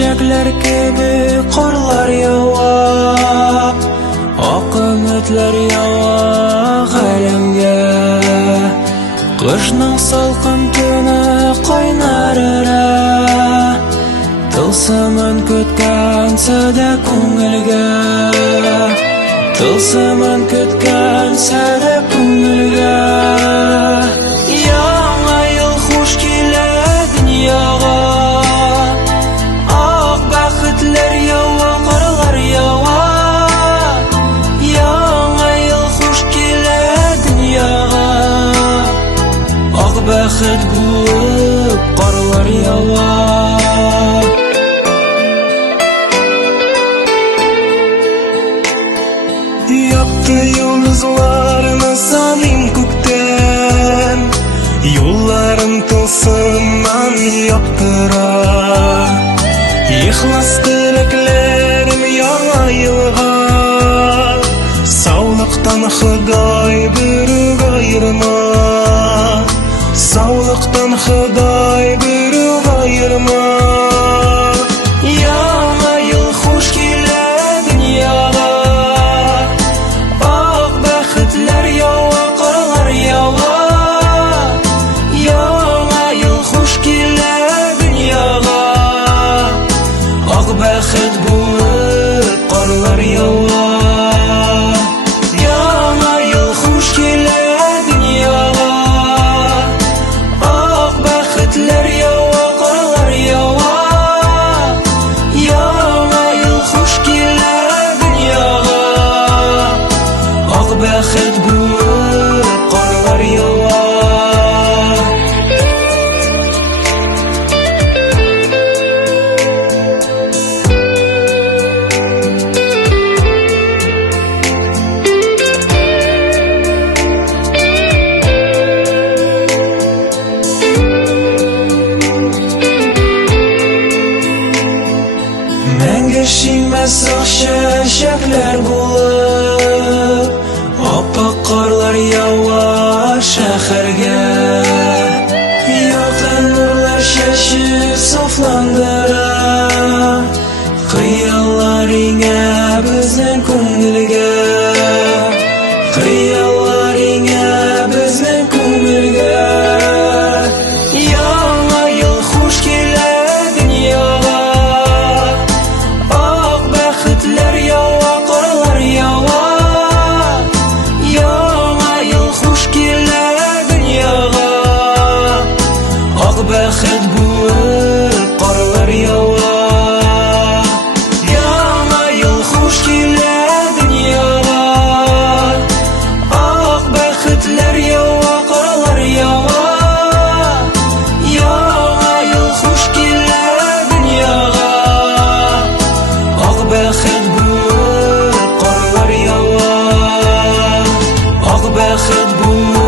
Чәчәкләр кебек карлар ява, ак өметләр ява галәмгә. Кышның салкын төне кайнарыра, тылсымын көткәнсә дә күңелгә, тылсымын көткәнсә дә күңелгә. Яңа ел хуш килә дөньяга, ак бәхетләр ява, карлар ява. Яңа ел хуш килә дөньяга, ак бәхет булып карлар ява. Якты йолдызларны саныйм күктән, юлларын тылсымнан яктыра. Ихлас теләкләрем яңа елга, саулыктан Ходай берүк аерма, саулыктан Ходай берүк аерма. Яңа ел хуш килә дөньяга, ак бәхетләр ява, карлар ява. Яңа ел хуш килә дөньяга, ак бәхет булып карлар ява. Яңа ел хуш килә дөньяга, ак бәхетләр ява, карлар ява. Яңа ел хуш килә дөньяга, ак бәхет булып карлар ява. Мәңге шимәс ак чәчәкләр булып, ап-ак карлар ява шәһәргә. Якын нурлар чәчеп сафландыра, хыяллар иңә безнең күңелгә, хыяллар иңә безнең күңелгә. Яңа ел хуш килә дөньяга, ак бәхетләр ява, карлар ява. Яңа ел хуш килә дөньяга, ак бәхет булып карлар ява. Яңа ел хуш килә дөньяга, ак бәхетләр ява, карлар ява. Яңа ел хуш килә дөньяга, ак бәхет булып карлар ява, ак бәхет булып